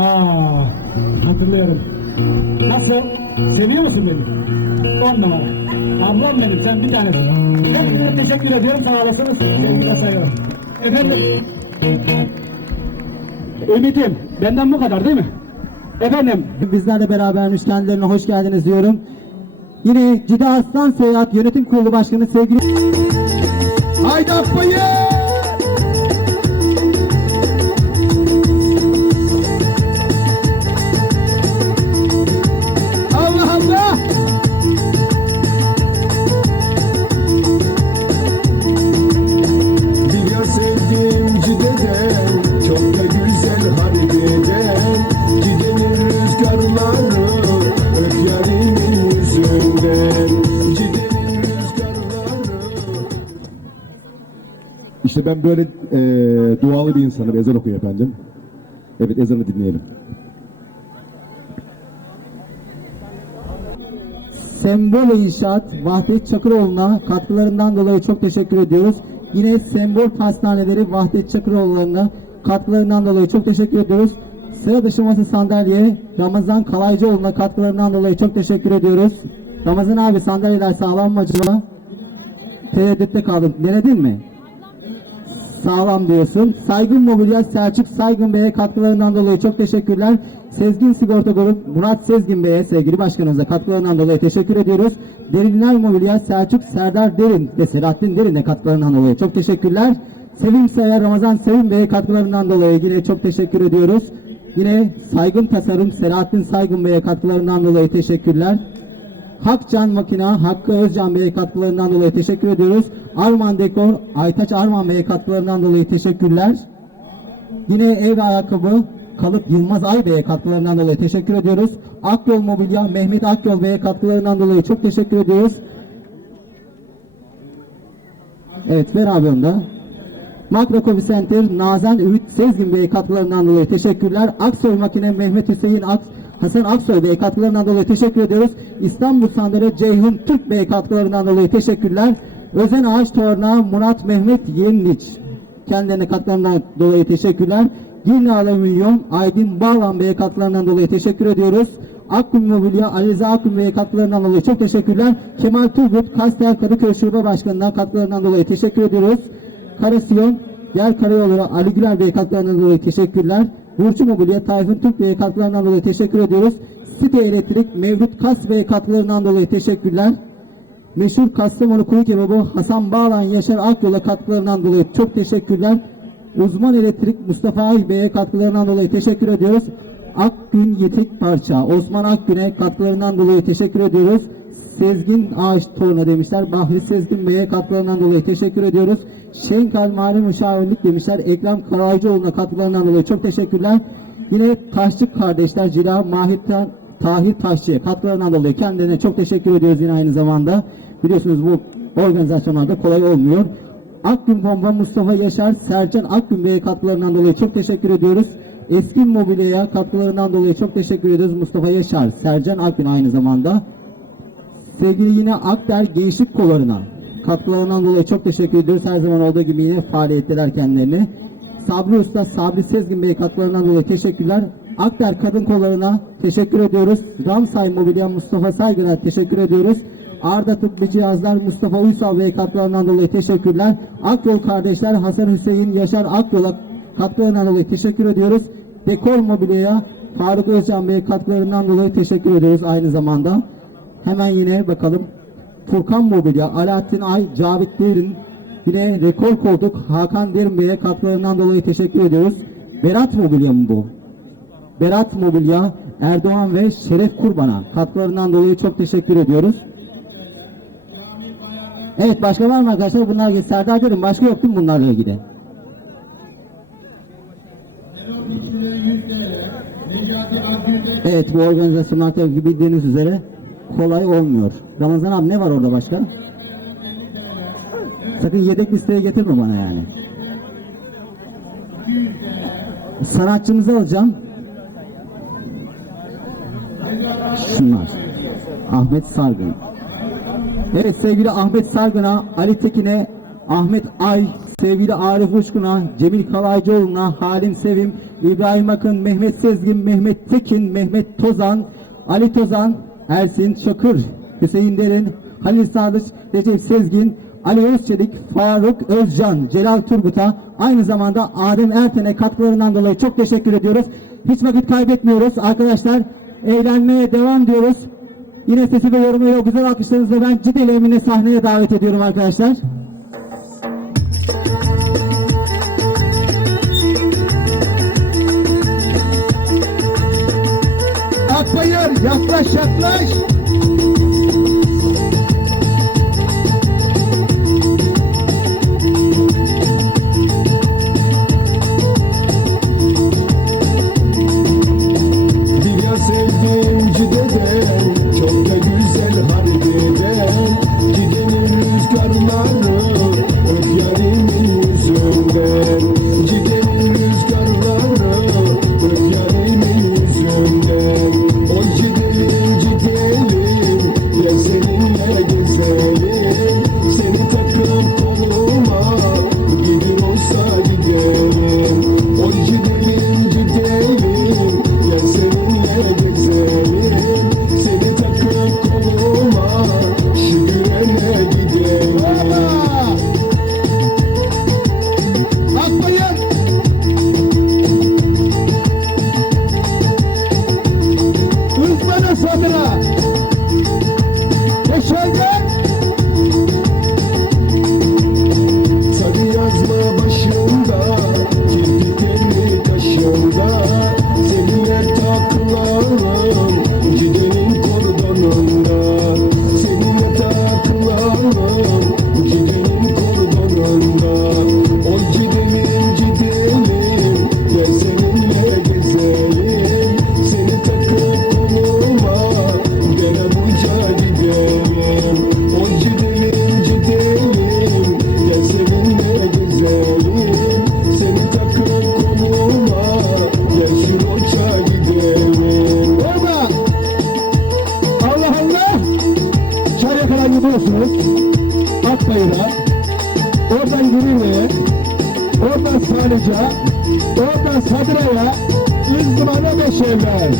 Aa, hatırlıyorum. Nasıl? Seviyor musun beni? On numara. Ablam benim, sen bir tanesin. Hepinize teşekkür ediyorum, sağ olasınız. Sevgiyle sayıyorum. Efendim? Ümitim, benden bu kadar değil mi? Efendim, Bizlerle berabermiş kendilerine hoş geldiniz diyorum. Yine Cide Aslan Seyahat Yönetim Kurulu Başkanı sevgili Haydi Akbayı! Ben böyle eee dualı bir insanım. Ezan okuyor efendim. Evet ezanı dinleyelim. Sembol İnşaat Vahdet Çakıroğlu'na katkılarından dolayı çok teşekkür ediyoruz. Yine Sembol Pastaneleri Vahdet Çakıroğlu'na katkılarından dolayı çok teşekkür ediyoruz. Sıra dışı masa sandalye Ramazan Kalaycıoğlu'na katkılarından dolayı çok teşekkür ediyoruz. Ramazan abi sandalyeler sağlam mı acaba? Tereddütte kaldım. Denedin mi? Sağlam diyorsun. Saygın Mobilya Selçuk Saygın Bey'e katkılarından dolayı çok teşekkürler. Sezgin Sigorta Grup Murat Sezgin Bey'e sevgili başkanımıza katkılarından dolayı teşekkür ediyoruz. Derinler Mobilya Selçuk Serdar Derin ve Selahattin Derin'e katkılarından dolayı çok teşekkürler. Sevim Sayar Ramazan Sevim Bey'e katkılarından dolayı yine çok teşekkür ediyoruz. Yine Saygın Tasarım Selahattin Saygın Bey'e katkılarından dolayı teşekkürler. Hakcan Makina, Hakkı Özcan Bey'e katkılarından dolayı teşekkür ediyoruz. Arman Dekor, Aytaç Arman Bey'e katkılarından dolayı teşekkürler. Yine ev ayakkabı, Kalıp Yılmaz Ay Bey'e katkılarından dolayı teşekkür ediyoruz. Akyol Mobilya, Mehmet Akyol Bey'e katkılarından dolayı çok teşekkür ediyoruz. Evet, ver abi onu da. Makro Coffee Center, Nazen Ümit Sezgin Bey'e katkılarından dolayı teşekkürler. Aksoy Makine, Mehmet Hüseyin Ak, Hasan Aksoy Bey'e katkılarından dolayı teşekkür ediyoruz. İstanbul Sandalye Ceyhun Türk Bey'e katkılarından dolayı teşekkürler. Özen Ağaç Torna, Murat Mehmet Yeniç. Kendilerine katkılarından dolayı teşekkürler. Girne Alüminyum, Aydın Bağlan Bey'e katkılarından dolayı teşekkür ediyoruz. Akgün Mobilya, Ali Rıza Akgün Bey'e katkılarından dolayı çok teşekkürler. Kemal Turgut, Kastel Kadıköy Şube Başkanı'na katkılarından dolayı teşekkür ediyoruz. Karasiyon, Yer Karayolu Ali Güler Bey'e katkılarından dolayı teşekkürler. Burcu Mobilya, Tayfun Türk Bey'e katkılarından dolayı teşekkür ediyoruz. Site Elektrik, Mevlüt Kas Bey'e katkılarından dolayı teşekkürler. Meşhur Kastamonu Kuyu Kebabı Hasan Bağlan Yaşar Akyol'a katkılarından dolayı çok teşekkürler. Uzman Elektrik Mustafa Ay Bey'e katkılarından dolayı teşekkür ediyoruz. Akgün Yetik Parça Osman Akgün'e katkılarından dolayı teşekkür ediyoruz. Sezgin Ağaç Torna demişler. Bahri Sezgin Bey'e katkılarından dolayı teşekkür ediyoruz. Şenkal Mali Müşavirlik demişler. Ekrem Karaycıoğlu'na katkılarından dolayı çok teşekkürler. Yine Taşçı kardeşler Cila Mahir Ta- Tahir Taşçı'ya katkılarından dolayı kendilerine çok teşekkür ediyoruz yine aynı zamanda. Biliyorsunuz bu organizasyonlarda kolay olmuyor. Akgün Pompa Mustafa Yaşar, Sercan Akgün Bey'e katkılarından dolayı çok teşekkür ediyoruz. Eski Mobilya'ya katkılarından dolayı çok teşekkür ediyoruz. Mustafa Yaşar, Sercan Akgün aynı zamanda. Sevgili yine Akder Gençlik Kolları'na katkılarından dolayı çok teşekkür ediyoruz. Her zaman olduğu gibi yine faaliyetteler kendilerini. Sabri Usta, Sabri Sezgin Bey katkılarından dolayı teşekkürler. Akder Kadın Kolları'na teşekkür ediyoruz. Ramsay Mobilya Mustafa Saygın'a teşekkür ediyoruz. Arda Tıbbi Cihazlar Mustafa Uysal Bey katkılarından dolayı teşekkürler. Akyol kardeşler Hasan Hüseyin Yaşar Akyol'a katkılarından dolayı teşekkür ediyoruz. Dekor Mobilya'ya Faruk Özcan Bey katkılarından dolayı teşekkür ediyoruz aynı zamanda. Hemen yine bakalım. Furkan Mobilya, Alaaddin Ay, Cavit Derin, yine rekor koltuk Hakan Derin Bey'e katkılarından dolayı teşekkür ediyoruz. Berat Mobilya mı bu? Berat Mobilya, Erdoğan ve Şeref Kurban'a katkılarından dolayı çok teşekkür ediyoruz. Evet başka var mı arkadaşlar? Bunlar ilgili Serdar Derin başka yok değil mi bunlarla ilgili? Evet bu organizasyonlar tabii ki bildiğiniz üzere kolay olmuyor. Ramazan abi ne var orada başka? Sakın yedek listeye getirme bana yani. Sanatçımızı alacağım. Şunlar. Ahmet Sargın. Evet sevgili Ahmet Sargın'a, Ali Tekin'e, Ahmet Ay, Sevgili Arif Uçkun'a, Cemil Kalaycıoğlu'na, Halim Sevim, İbrahim Akın, Mehmet Sezgin, Mehmet Tekin, Mehmet Tozan, Ali Tozan, Ersin Çakır, Hüseyin Derin, Halil Sadıç, Recep Sezgin, Ali Özçelik, Faruk Özcan, Celal Turgut'a, aynı zamanda Adem Erten'e katkılarından dolayı çok teşekkür ediyoruz. Hiç vakit kaybetmiyoruz arkadaşlar. Eğlenmeye devam diyoruz. Yine sesi ve yorumuyla güzel alkışlarınızla ben Cideli Emine sahneye davet ediyorum arkadaşlar. Yaklaş yaklaş. Sarıca Oradan Sadıra'ya İzmir'e Beşevler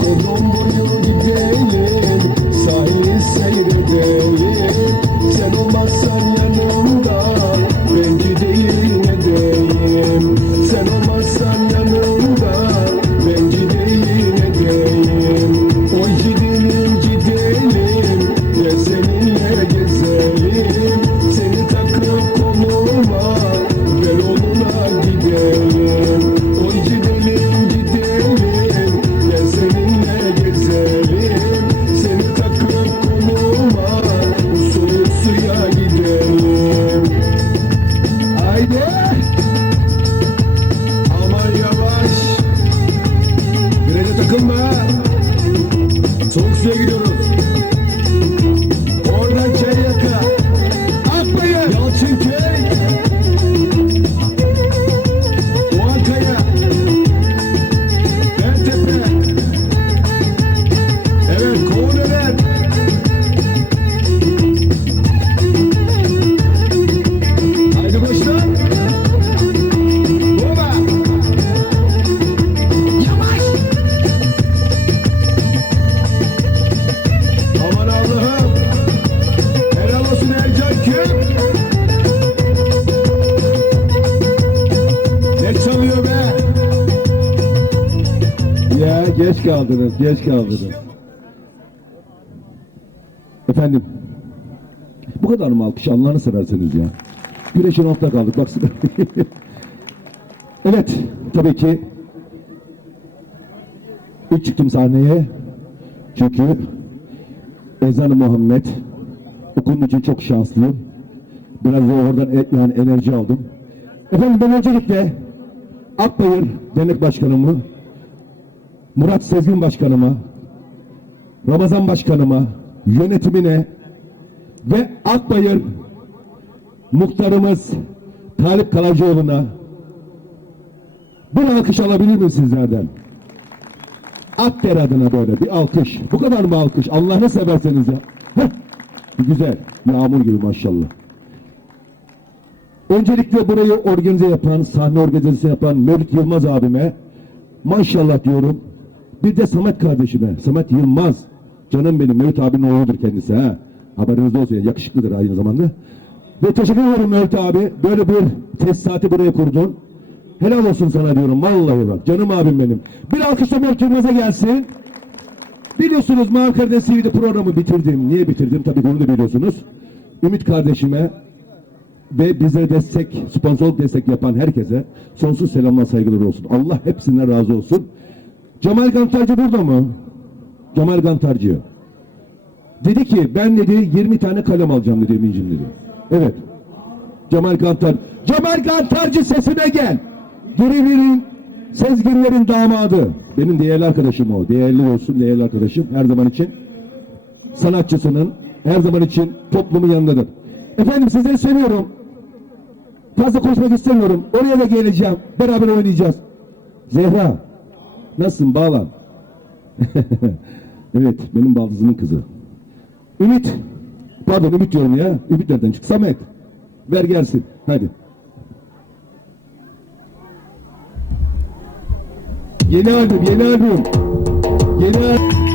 Kordon boyu gidelim Sahili seyredelim Sen olmazsan Aman yavaş Frene takılma Soğuk suya gidiyoruz kaldınız, geç kaldınız. Efendim, bu kadar mı alkış Allah'ını severseniz ya. Güneşin altında kaldık baksana. evet, tabii ki üç çıktım sahneye. Çünkü ezan-ı Muhammed okulun için çok şanslıyım. Biraz da oradan e- yani enerji aldım. Efendim ben öncelikle Akbayır Dernek Başkanımı, Murat Sezgin Başkanıma, Ramazan Başkanıma, yönetimine ve Akbayır muhtarımız Talip Kalaycıoğlu'na bir alkış alabilir miyim sizlerden? Akder adına böyle bir alkış. Bu kadar mı alkış? Allah'ını severseniz ya. Heh. Güzel. Yağmur gibi maşallah. Öncelikle burayı organize yapan, sahne organizasyonu yapan Mevlüt Yılmaz abime maşallah diyorum. Bir de Samet kardeşime, Samet Yılmaz. Canım benim, Mevlüt abinin oğludur kendisi ha. Haberiniz olsun, yakışıklıdır aynı zamanda. Ve teşekkür ederim Mevlüt abi. Böyle bir tesisatı buraya kurdun. Helal olsun sana diyorum, vallahi bak. Canım abim benim. Bir alkışla Mevlüt Yılmaz'a gelsin. Biliyorsunuz Mavi Karadeniz TV'de programı bitirdim. Niye bitirdim? Tabii bunu da biliyorsunuz. Ümit kardeşime ve bize destek, sponsorluk destek yapan herkese sonsuz selamlar saygılar olsun. Allah hepsinden razı olsun. Cemal Gantarcı burada mı? Cemal Gantarcı. Dedi ki ben dedi 20 tane kalem alacağım dedi Emin'cim dedi. Evet. Cemal Gantar. Cemal Gantarcı sesime gel. Gerilerin, Sezginlerin damadı. Benim değerli arkadaşım o. Değerli olsun değerli arkadaşım her zaman için. Sanatçısının her zaman için toplumun yanındadır. Efendim sizleri seviyorum. Fazla konuşmak istemiyorum. Oraya da geleceğim. Beraber oynayacağız. Zehra. Nasılsın? Bağlan. evet. Benim baldızımın kızı. Ümit. Pardon Ümit diyorum ya. Ümit nereden çıktı? Samet. Ver gelsin. Hadi. Yeni albüm, yeni albüm. Yeni albüm.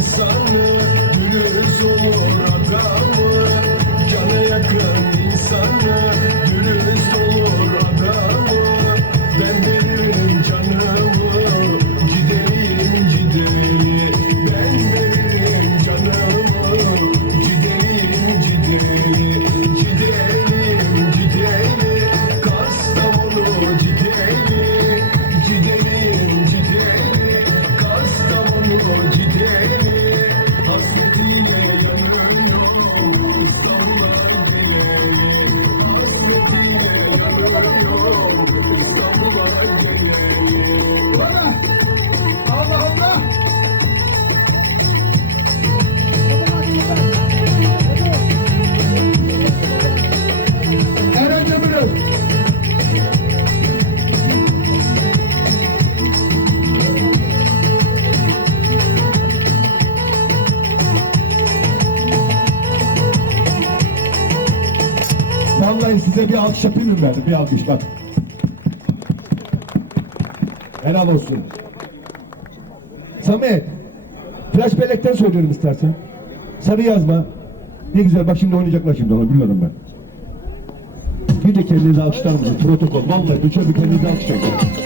insanı Size bir alkış yapayım mı ben? Bir alkış bak. Helal olsun. Samet. Flash bellekten söylüyorum istersen. Sarı yazma. Ne güzel bak şimdi oynayacaklar şimdi onu biliyorum ben. Bir de kendinize alkışlar mısınız? Protokol. Vallahi bir bir kendinize. Akbayır!